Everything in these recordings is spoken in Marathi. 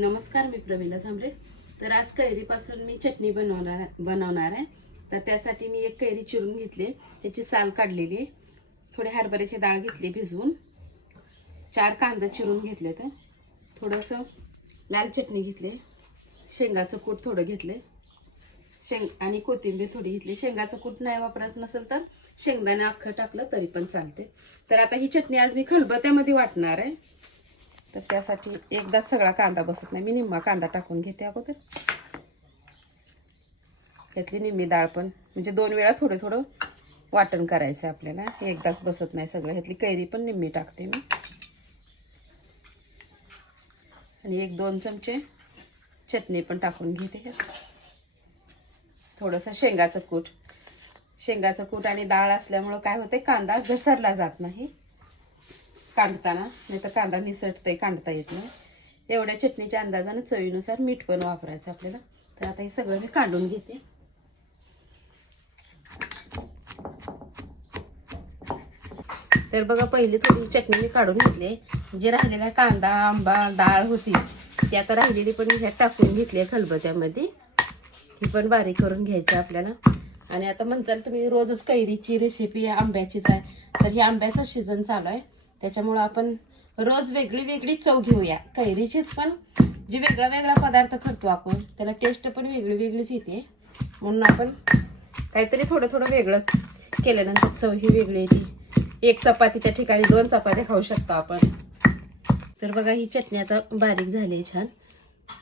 नमस्कार मी प्रवीणा झांबरे तर आज कैरीपासून मी चटणी बनवणार बनवणार आहे. तर त्यासाठी मी एक कैरी चिरून घेतली. त्याची साल काढलेली. थोडे हरभऱ्याची डाळ घेतली भिजवून. चार कांदा चिरून घेतले तर. थोडंसं लाल चटणी घेतले. शेंगाचं कूट थोडं घेतले. शेंग आणि कोथिंबीर थोडी घेतली. शेंगाचं कूट नाही वापरायचं नसेल तर शेंगदाणे अख्खं टाकलं तरी पण चालते. तर आता ही चटणी आज मी खलबत्यामध्ये वाटणार आहे. तर त्यासाठी एकदाच सगळा कांदा बसत नाही. मी निम्मा कांदा टाकून घेते अगोदर. यातली निम्मी डाळ पण. म्हणजे दोन वेळा थोडं थोडं वाटण करायचं आहे आपल्याला. एकदाच बसत नाही सगळं. ह्यातली कैरी पण निम्मी टाकते मी. आणि एक दोन चमचे चटणी पण टाकून घेते ह्यात. थोडंसं शेंगाचं कूट. शेंगाचं कूट आणि डाळ असल्यामुळं काय होते कांदा घसरला जात नाही. काढताना नाही तर कांदा निसटतंय काढता येत नाही. एवढ्या चटणीच्या अंदाजानं चवीनुसार मीठ पण वापरायचं आपल्याला. तर आता हे सगळं मी काढून घेते. तर बघा पहिली थोडी चटणी मी काढून घेतली. जे राहिलेला कांदा आंबा डाळ होती ती आता राहिलेली पण ह्या ह्यात टाकून घेतली आहे खलबत्यामध्ये. ही पण बारीक करून घ्यायचं आपल्याला. आणि आता म्हणताल तुम्ही रोजच कैरीची रेसिपी आंब्याचीच आहे. तर ही आंब्याचं सीझन चालू आहे. त्याच्यामुळं आपण रोज वेगळी वेगळी चव घेऊया. कैरीचीच पण जी वेगळा वेगळा पदार्थ करतो आपण त्याला टेस्ट पण वेगळी वेगळीच येते. म्हणून आपण काहीतरी थोडं थोडं वेगळं केल्यानंतर चव ही वेगळी येते. एक चपातीच्या ठिकाणी दोन चपात्या खाऊ शकतो आपण. तर बघा ही चटणी आता बारीक झाली आहे छान.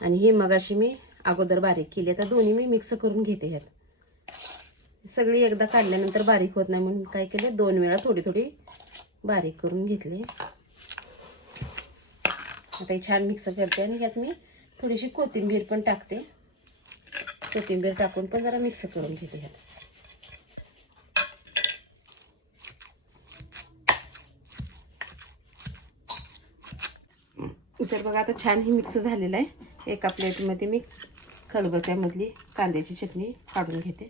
आणि ही मगाशी मी अगोदर बारीक केली. आता दोन्ही मी मिक्स करून घेते ह्यात. सगळी एकदा काढल्यानंतर बारीक होत नाही म्हणून काय केले? दोन वेळा थोडी थोडी बारीक करून घेतले. आता हे छान मिक्स करते आणि ह्यात मी थोडीशी कोथिंबीर पण टाकते. कोथिंबीर टाकून पण जरा मिक्स करून घेते ह्यात. तर बघा आता छान ही मिक्स झालेलं आहे. एका प्लेटमध्ये मी खलबत्यामधली कांद्याची चटणी काढून घेते.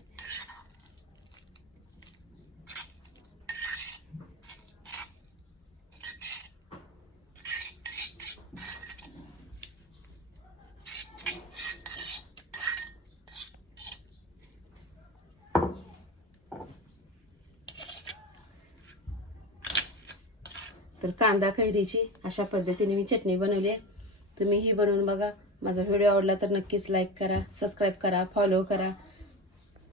तर कांदा कैरीची अशा पद्धतीने मी चटणी बनवली आहे. तुम्ही ही बनवून बघा. माझा व्हिडिओ आवडला तर नक्कीच लाईक करा सबस्क्राईब करा फॉलो करा.